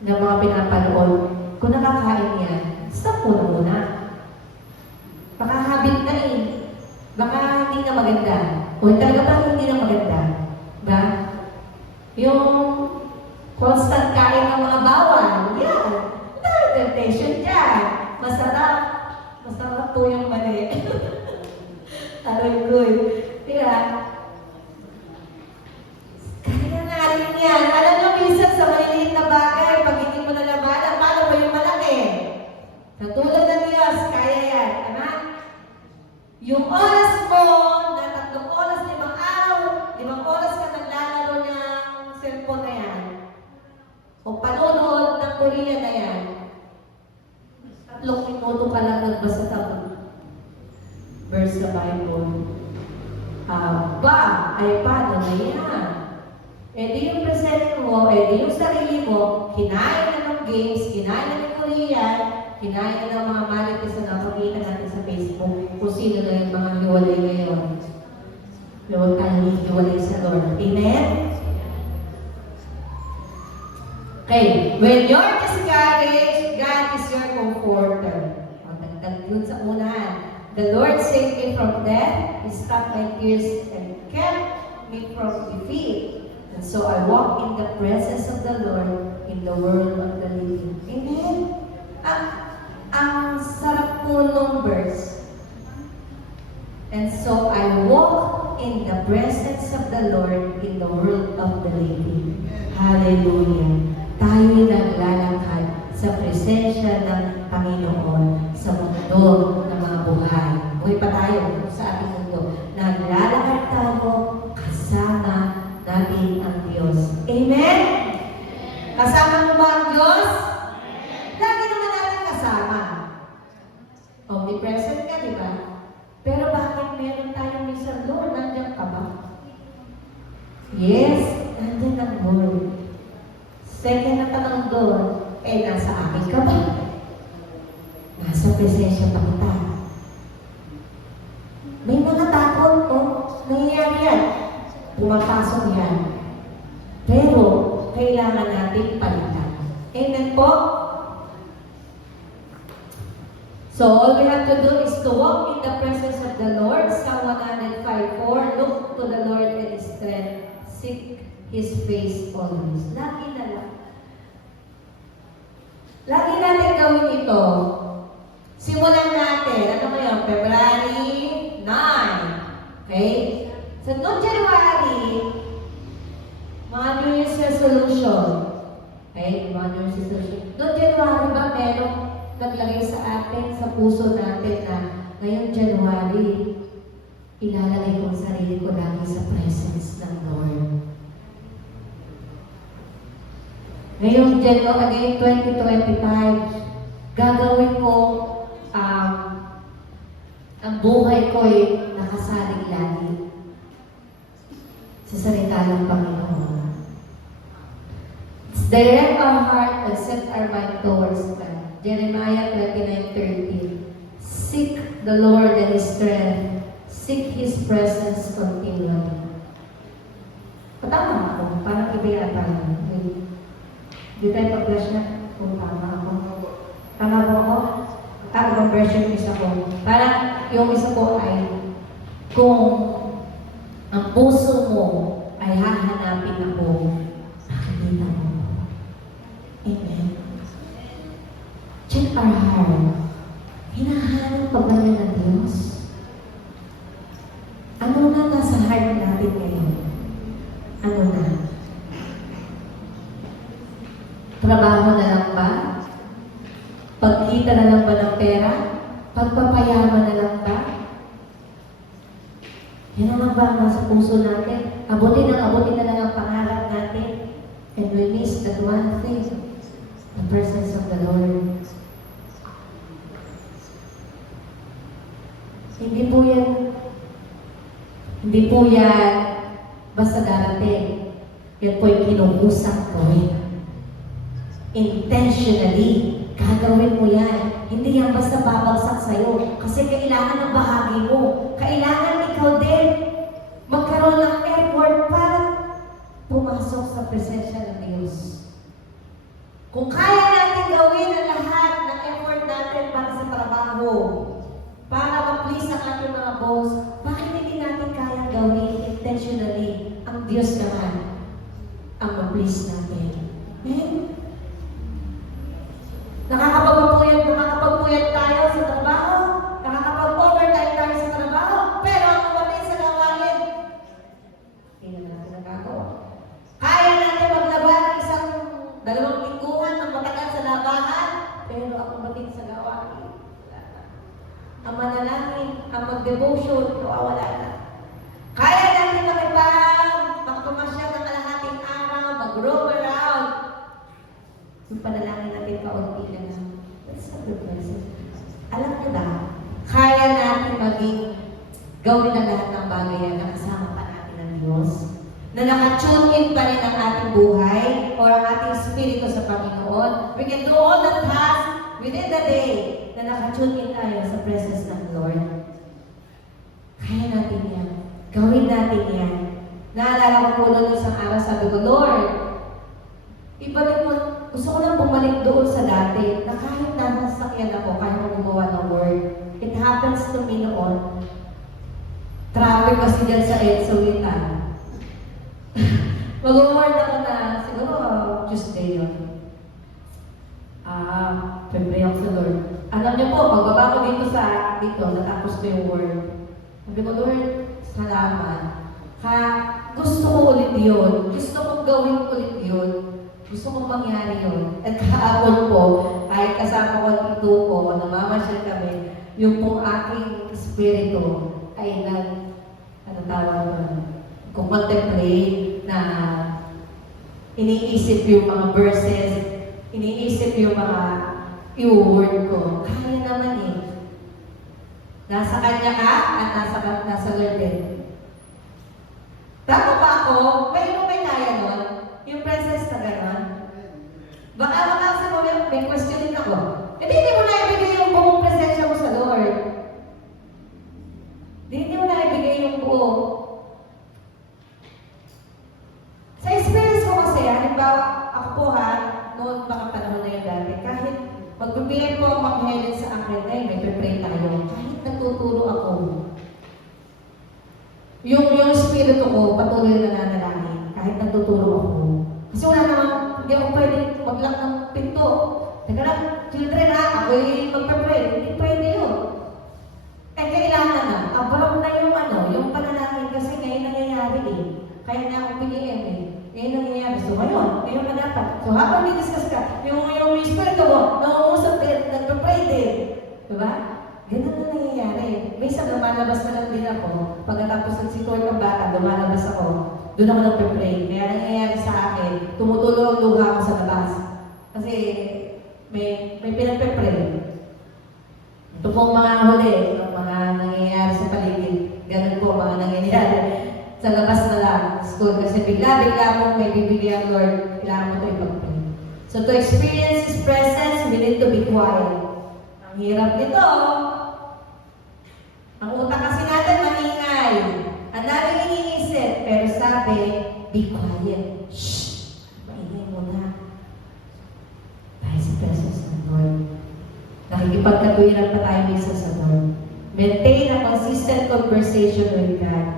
Na mga pinapanood. Kung nakakain yan, stop mo na muna. Baka habit na eh. Baka hindi na maganda. O talaga ba hindi na maganda? Ba? Yung constant kain ng mga bawal. Yan. Dahil temptation dyan. Masarap. Masarap po yung mali. Aroy good. Diba? Kaya natin yan. Alam nyo, minsan sa maliliit na bagay, pag hindi mo nalabanan, paano ba yung malaki? Sa tulad ng Diyos, kaya yan. Diba? Yung oras mo, na 3 oras, 5 araw, 5 oras ka naglalaro ng cellphone na yan. O panonood ng Korea na yan. 3 minuto ka lang nagbasa ng verse sa Bible. Ay paano na yan? E di yung present mo, e di yung sarili mo, kinain na ng games, kinain na ng Korean, kinain na ng mga marites na napakita natin sa Facebook, kung sino na yung mga hiwalay ngayon. Huwag tayong hiwalay sa Lord. Amen? Okay. When you're discouraged, God is your comforter. Magdagdag yun sa unahan. The Lord saved me from death, He stopped my tears and kept me from defeat. And so I walk in the presence of the Lord in the world of the living. Amen? Ang sarap po nung verse. And so I walk in the presence of the Lord in the world of the living. Hallelujah. Tayo'y naglalakad sa presensya ng Panginoon sa mundo ng mga buhay. Buhay pa tayo sa ating mundo. Naglalakad tayo kasama natin ang Diyos. Amen? Kasama mo ba ang Diyos? Lagi naman natin kasama. Omnipresent ka, di ba? Pero bakit meron tayong minsan, Lord, nandiyan ka ba? Yes, nandiyan ang Lord. Second na tanong doon, nasa akin ka ba? Nasa presensya pa kita. May mga takot ko, nangyayari yan. Pumapasok yan. Pero, kailangan natin palitan. Amen po? So, all we have to do is to walk in the presence of the Lord. Psalm 105:4, look to the Lord and His strength. Seek His face always. Lagi na lang. Lagi natin gawin ito? Simulan natin. Ano ngayon? February 9. Okay? So, noong January, mga New Year's resolution. Okay? Mga New Year's resolution. Noong January ba, merong naglagay sa atin, sa puso natin na ngayong January, ilalagay ko ang sarili ko lagi sa presence ng Lord. Ngayong January 2025, gagawin ko ang buhay ko ay nakasalig lagi sa salita ng Panginoon. Let's direct our heart and set our mind towards God. Jeremiah 29:13. Seek the Lord and His strength. Seek His presence continually. Patama ako. Parang iba yata. Hindi tayo pag-flash na kung tama ako. Tama po ako? Ang version isa ko. Parang yung isa ko ay kung ang puso mo ay hahanapin ako, makikita mo. Amen. Check our heart. Hinahanap pa ba niya ng Diyos? Ano na nasa heart natin ngayon? Ano na? Trabaho na lang ba? Pagkita na lang ba ng pera? Pagpapayaman na lang ba? Yan na lang ba ang nasa puso natin? Abutin na lang ang pangarap natin. And we miss that one thing, the presence of the Lord. Hindi po yan basta darating. Yan po yung kinuusap gawin. Intentionally, gagawin mo yan. Hindi yan basta babagsak sa'yo. Kasi kailangan ng bahagi mo. Kailangan ikaw din magkaroon ng effort para pumasok sa presensya ng Diyos. Kung kaya natin gawin ang lahat ng effort natin para sa trabaho, para ma-please ang ating mga boss, bakit hindi natin kayang gawin intentionally ang Diyos naman ang ma-please natin? Amen? Nakakapagpuyat tayo sa trabaho, nakakapag-overtime tayo sa trabaho, pero ang umatin sa gawain, hindi na natin nagagawa. Kaya natin maglaba ng isang 2 lingguhan ng matagal sa labahan, pero ang umatin sa gawain, ang manalangin, ang mag-devotion, nawawala na. Kaya natin magpumasya ng kalahating araw, mag-roam around. Yung panalangin natin kaunti lang. That's not the present. Alam niyo ba, kaya natin gawin ang lahat ng bagay na kasama pa natin ng Diyos, na naka-tune in pa rin ang ating buhay o ang ating spirito sa Panginoon. We can do all the tasks within the day na naka-tune in tayo sa presence ng Lord. Kaya natin yan. Gawin natin yan. Naalala ko po noon isang araw, sabi ko, Lord, ibalik mo, gusto ko lang bumalik doon sa dati na kahit nasa sakyan ako, kaya mo gumawa ng word. It happens to me noon. Traffic kasi dyan sa Edsowitan. Mag-word ako na, siguro Tuesday yun. February ako sa Lord. Alam niyo po, pagbaba ko dito, natapos ko yung word. Sabi ko, Lord, salamat. Gusto ko ulit yun. Gusto kong gawin ulit yun. Gusto kong mangyari yun. At kahapon po, kahit kasama ko ang ito ko, namamasyal kami, yung pong aking espiritu ay contemplate na iniisip yung mga verses, iniisip yung mga i-word ko. Kaya naman eh. Nasa Kanya ka at nasa Lord din. Tama ba ako? May kaya nun? Yung presence na gano'n? Baka sa moment, may question din ako. Hindi mo na ibigay yung buong presensya mo sa Lord. Hindi mo na ibigay yung buo. Sa experience ko kasi, halimbawa, ako po noon baka panahon na yun dati, kahit magbibigay po ang mag-headed sa akin, may pray tayo. Kahit nagtuturo ako, yung espiritu ko, patuloy na nanalangin, kahit nagtuturo ako. Kasi wala naman, hindi ako pwede mag-lock ng pinto. Teka lang, children ha, ako'y magpa-pray. Hindi pwede yun. Eh, kailangan na. Abroad na yung yung panalangin kasi ngayon nangyayari eh. Kaya na ako pinigyan eh. Ngayon nangyayari. So ngayon ka dapat. So habang di-discuss ka, yung espiritu mo, nangungusap din, nagpa-pray din. Diba? Ganun na nangyayari. Minsan lumalabas na lang din ako. Pagkatapos nagsituan ng bata, lumalabas ako. Doon ako nagpa-pray. Kaya nangyayari sa akin, tumutulong ang luha ko sa labas. Kasi may pinagpe-pray. Ito pong mga huli, yung mga nangyayari sa paligid. Ganun po mga nangyayari sa labas na lang, school. Kasi bigla-bigla po may bibigay ang Lord, kailangan mo ito ipag-pray. So to experience His presence, we need to be quiet. Ang hirap nito. Ang utak kasi natin maingay. Ang dami iniisip. Pero sabi, be quiet. Shh! Maingay muna. Dahil sa presence ng Lord. Nakikipagkatuwiran pa tayo isa sa Lord. Maintain a consistent conversation with God.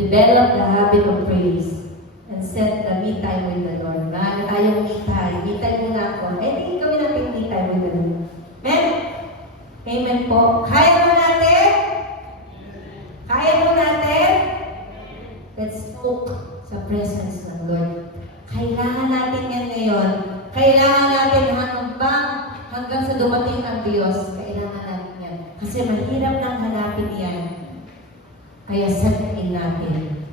Develop the habit of praise. And set the me time with the Lord. Marami tayong me time. Me time muna ako. Hindi gawin natin me time with the Lord. Amen? Amen po. Kaya mo natin? Kaya mo natin? Let's soak sa presence ng Lord. Kailangan natin yan ngayon. Kailangan natin hanggang sa dumating ang Diyos. Kailangan natin yan. Kasi mahirap nang hanapin yan. Kaya sabihin natin.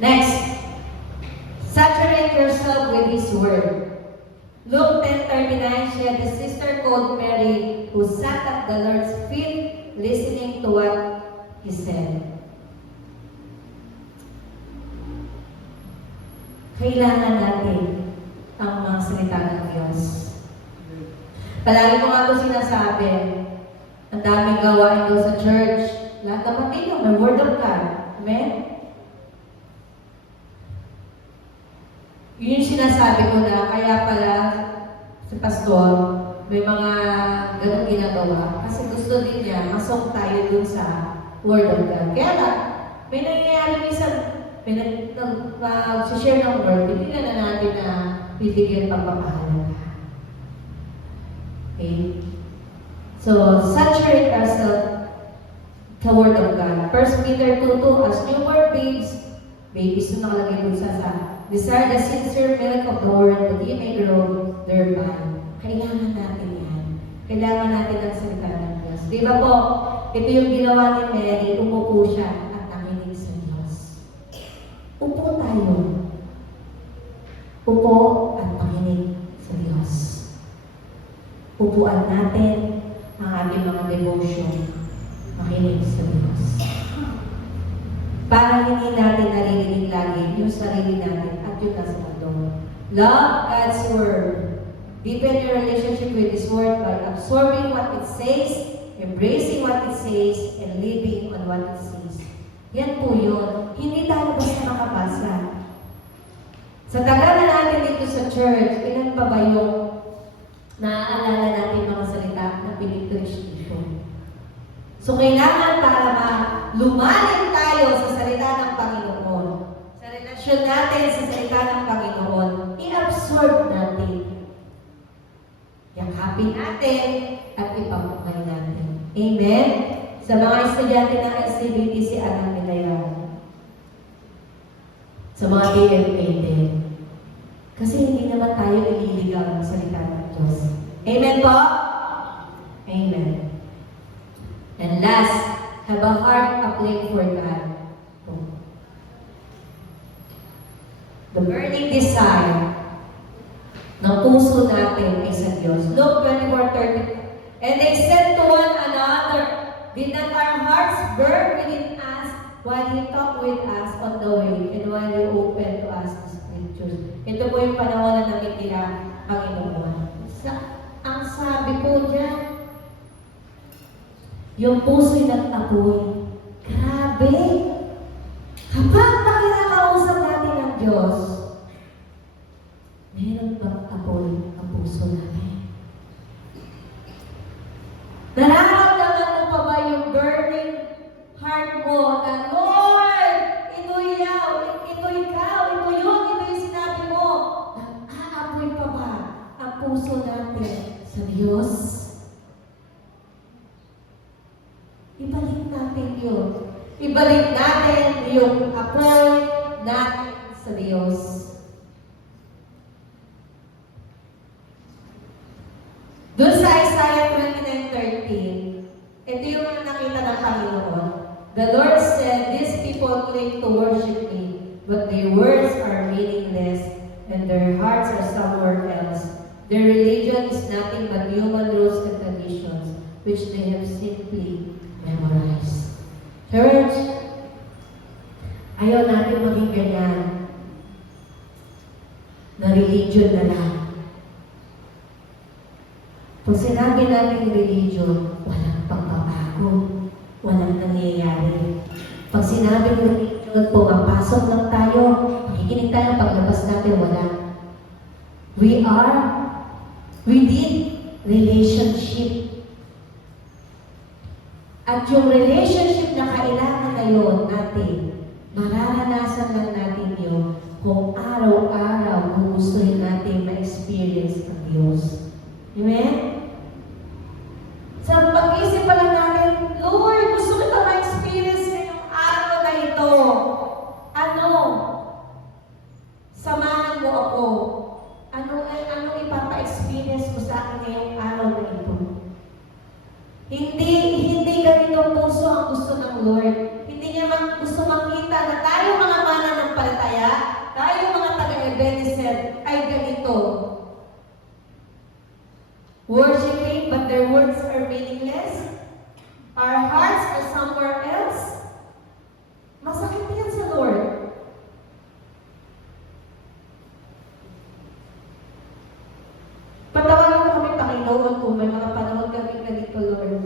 Next. Saturate yourself with His Word. Luke 10:39, she had a sister called Mary who sat at the Lord's feet listening to what He said. Kailangan natin ang mga salita ng Diyos. Palagi ko nga ito sinasabi, ang daming gawain daw sa church. Lahat naman din may Word of God. Amen? Yun yung sinasabi ko na, kaya pala si Pastor, may mga ganun ginagawa. Kasi gusto din niya, masok tayo dun sa Word of God. Kaya lang, may nangyayari minsan, may nag-share ng Word, hindi na natin na bibigyan pagpapahalaga. Okay? So, saturate ourselves the Word of God. 1 Peter 2:2, as newborn babies na nakalagay dun sa desire the sincere milk of the Word that ye may grow thereby. Kailangan natin yan. Kailangan natin ang salita ng Diyos. Di ba po, ito yung ginawa ni Mary, umupo siya at nakinig sa Diyos. Upo tayo. Upo at makinig sa Diyos. Upuan natin ang ating mga devotion. Makinig sa Diyos. Para hindi natin naririnig lagi yung sarili natin at yung nasa mundo. Love God's Word. Deepen your relationship with His Word by absorbing what it says, embracing what it says, and living on what it says. Yan po yun. Hindi tayo basta makabasa. Sa tagal na natin dito sa church, ilan pa ba yung naaalala natin mga salita na pinag-preach dito? So, kailangan para lumalim tayo sa salita ng Panginoon, sa relasyon natin sa salita ng Panginoon, i-absorb natin. Yakapin natin at ipamukay natin. Amen? Sa mga estudyante ng SCBTC, alam nila yan. Sa mga DFA din. Kasi hindi naman tayo ililigaw ng salita ng Diyos. Amen po? Amen. And last, have a heart aflame for God. The burning desire ng puso natin ay sa Diyos. Luke 24:30. And they said to one another, did not our hearts burn within us while He talked with us on the way and while He opened to us the Scriptures? Ito po yung panahon na nakikila Panginoon. Ang sabi po dyan, yung puso'y nag-apoy. Grabe! Kapag kinakausap natin ang Diyos, meron bang apoy ang puso natin? Nararamdaman mo pa ba yung burning heart mo na, Lord, ito yaw, ito ikaw, ito yun, ito yung sinabi mo. sa Diyos. Ibalik natin yun. Ibalik natin yung apoy natin sa Diyos. Doon sa Isaiah 29:13, ito yung nakita ng Panginoon. The Lord said, "These people claim to worship me, but their words are meaningless, and their hearts are somewhere else. Their religion is nothing but human rules and traditions, which they have simply memorized." Church, ayaw natin maging ganyan na religion na lang. Pag sinabi natin religion, walang pagbabago, walang nangyayari. Pag sinabi ng religion, pumapasok lang tayo, makikinig tayo, paglabas natin, wala. We need relationship. At yung relationship na kailangan ngayon natin, mararanasan lang natin yun kung araw-araw gugustuhin natin ma-experience ang Diyos. Amen? Sa pag-isip pa lang natin, Lord, gusto kita ma-experience ngayong araw na ito. Ano? Samahan mo ako. Ano ipapa-experience mo sa akin ngayong araw na ito? Hindi ganito puso ang gusto ng Lord. Hindi niya gusto makita na tayo mga mananampalataya, tayo mga taga-Ebenezer ay ganito. Worshipping, but their words are meaningless. Our hearts are somewhere else. Masakit yan sa Lord. Patawagan mo kami, Panginoon, kung may mga panahon kami ganito, Lord.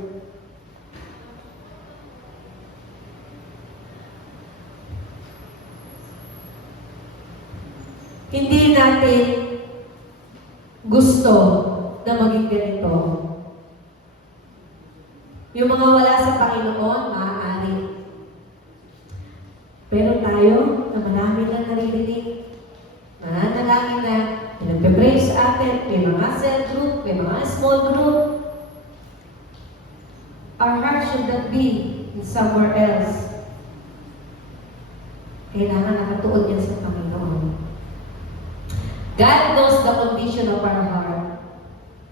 Hindi natin gusto na maging ganito. Yung mga wala sa Panginoon, maaari. Pero tayo, na marami lang naririnig, nananalangin na, nagpe-pray sa atin, may mga cell group, may mga small group. Our heart should not be in somewhere else. Kailangan nakatuon yan sa Panginoon. God knows the condition of our heart.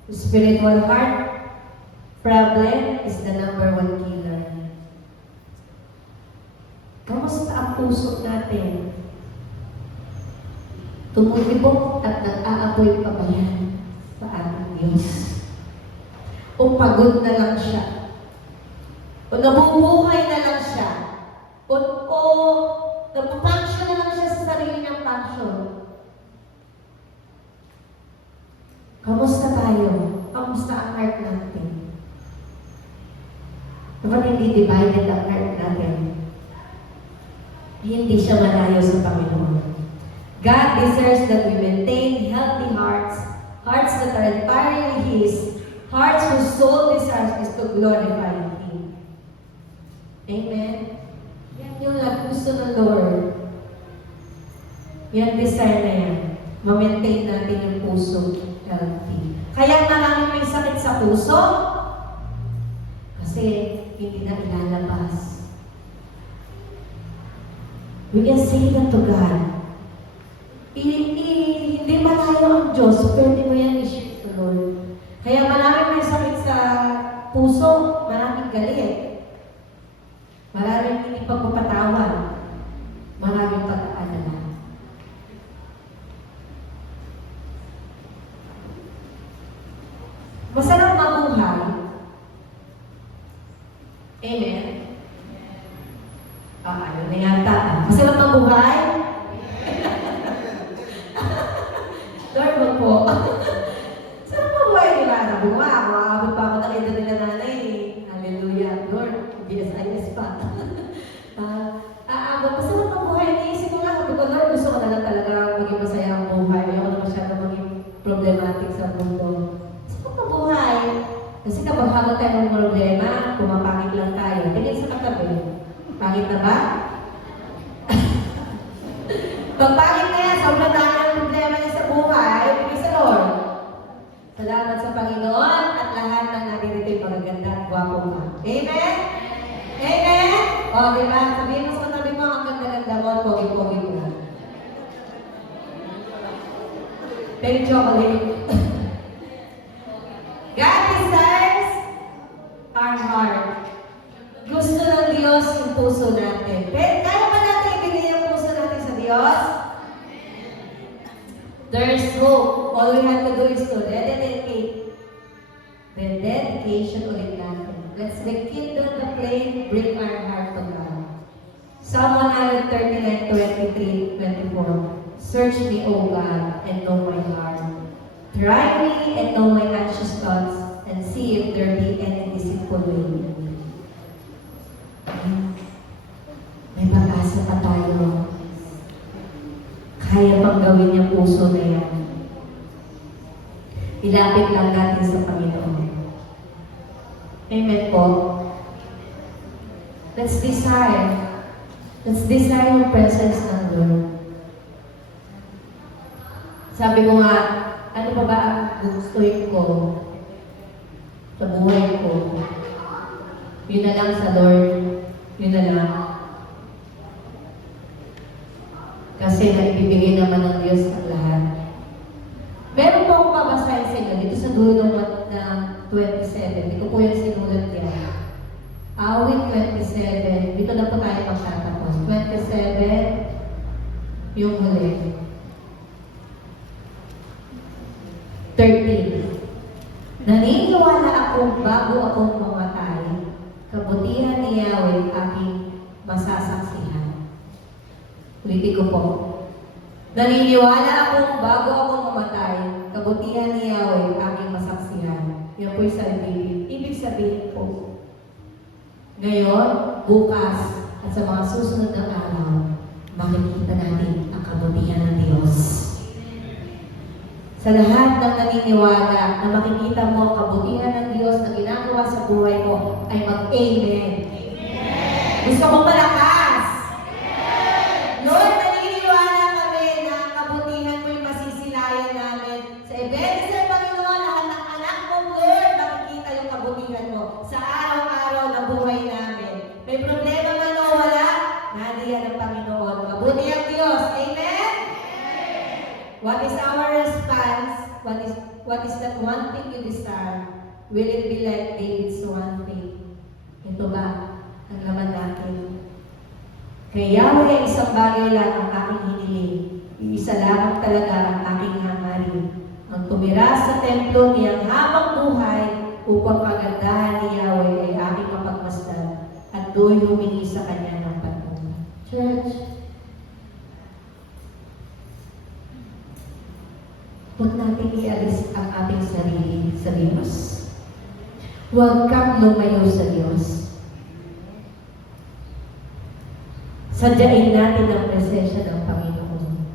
The spiritual heart problem is the #1 killer. Kamusta ang puso natin? Tumutibok at nag-aapoy pa ba yan sa ating Diyos? O pagod na lang siya? O nabubuhay na lang siya? O napapunction na lang siya sa sarili niyang function? Kamusta tayo? Kamusta ang heart natin? Dapat hindi divided ang heart natin. Hindi siya malayo sa Panginoon. God desires that we maintain healthy hearts, hearts that are entirely His, hearts whose sole desire is to glorify Him. Amen? Yan yung gusto ng Lord. Yan desire na yan. Ma-maintain natin yung puso healthy. Kaya marami may sakit sa puso kasi hindi na ilalabas. We can say that to God. Hindi malayo ang Diyos, pwede mo yan i-share to Lord. Kaya marami may sakit sa puso, maraming galit. Maraming hindi pagpapatawan. Maraming pag-aalala. Masarap mabuhay. Amen? Ayun na yata. Masarap mabuhay? Lord, wag po. Sarap mabuhay nila. Nabuha. Makakabot pa ako nakita nila nanay. Hallelujah. Lord, BSIS pa. Masarap mabuhay. Naisip ko nga. Sabi ko, Lord, gusto ko na lang talaga maging masaya ang buhay. Ayoko na masyadong maging problematic sa mundo. Kasi kapag habang tayo ng problema, pumapangit lang tayo. Tingin sa katabi. Pangit na ba? Pag pangit na yan, sobrang dami ng problema niya sa buhay, bigay sa Lord. Salamat sa sa Panginoon at lahat ng naririto'y magaganda at gwapo ka. Amen? Amen? O, di ba? Sabihin mo sa katabi mo, ang ganda-ganda mo at pogi-pogi mo na. Take chocolate. God desires our heart. Gusto ng Diyos yung puso natin. Pero kaya ba natin ibigay yung puso natin sa Diyos? There's hope. All we have to do is to dedicate. The dedication ulit natin. Let's rekindle the flame, bring our heart to God. Psalm 139:23-24. Search me, O God, and know my heart. Try me and know my anxious thoughts, and see if there be any deceitful way in me. May pag-asa pa tayo. Kaya pang gawin yung puso na yan. Ilapit lang natin sa Panginoon. Amen po. Let's desire. Let's desire yung presence ng Lord. Sabi ko nga, ano pa ba ang gustuin ko sa buhay ko? Yun na lang sa Lord. Yun na lang. Kasi naibibigay naman ng Diyos ang lahat. Meron po akong babasahin sa inyo dito sa dulo ng 27. Hindi ko po yung sinulat yan. Awit 27. Dito na po tayo magtatapos. 27, yung huli. 13. Naniniwala akong bago akong mamatay, kabutihan ni Yahweh aking masasaksihan. Ulitin ko po. Naniniwala akong bago akong mamatay, kabutihan ni Yahweh aking masaksihan. Yan po yung sabihin. Ibig sabihin po, ngayon, bukas, at sa mga susunod na araw, makikita natin ang kabutihan ng Diyos. Sa lahat ng naniniwala na makikita mo ang kabutihan ng Diyos na ginagawa sa buhay mo, ay mag-Amen. Gusto kong malakas. Lord, naniniwala kami na ang kabutihan mo yung masisilayan namin. Sa Ebenezer, Panginoon, lahat ng anak mo, Lord, makikita yung kabutihan mo sa araw-araw na buhay namin. May problema man o wala, nadiyan ang Panginoon. Mabuti ang Diyos. Amen? What is our response? What is that one thing you desire? Will it be like David's one thing? Ito ba ang laman natin? Kay Yahweh, isang bagay lang ang aking hiniling. Isa lamang talaga ang aking hangarin. Ang tumira sa templo niyang habang buhay upang pagandahan ni Yahweh ay aking mapagmasdan at do'y humingi sa kanya ng patuloy. Church, huwag natin ialis ang ating sarili sa Diyos. Huwag kang lumayo sa Diyos. Sadyain natin ang presensya ng Panginoon.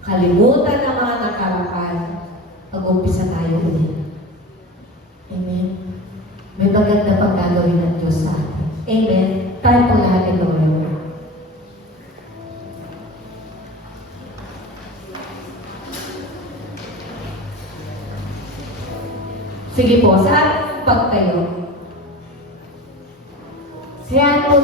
Kalimutan ang mga nakaraan. Pag-umpisa tayo ulit. Amen. May maganda pang gagawin ng Diyos sa atin. Amen. Tayo po lahat ay lumayo. Sige po, sa pagtayo. Siya po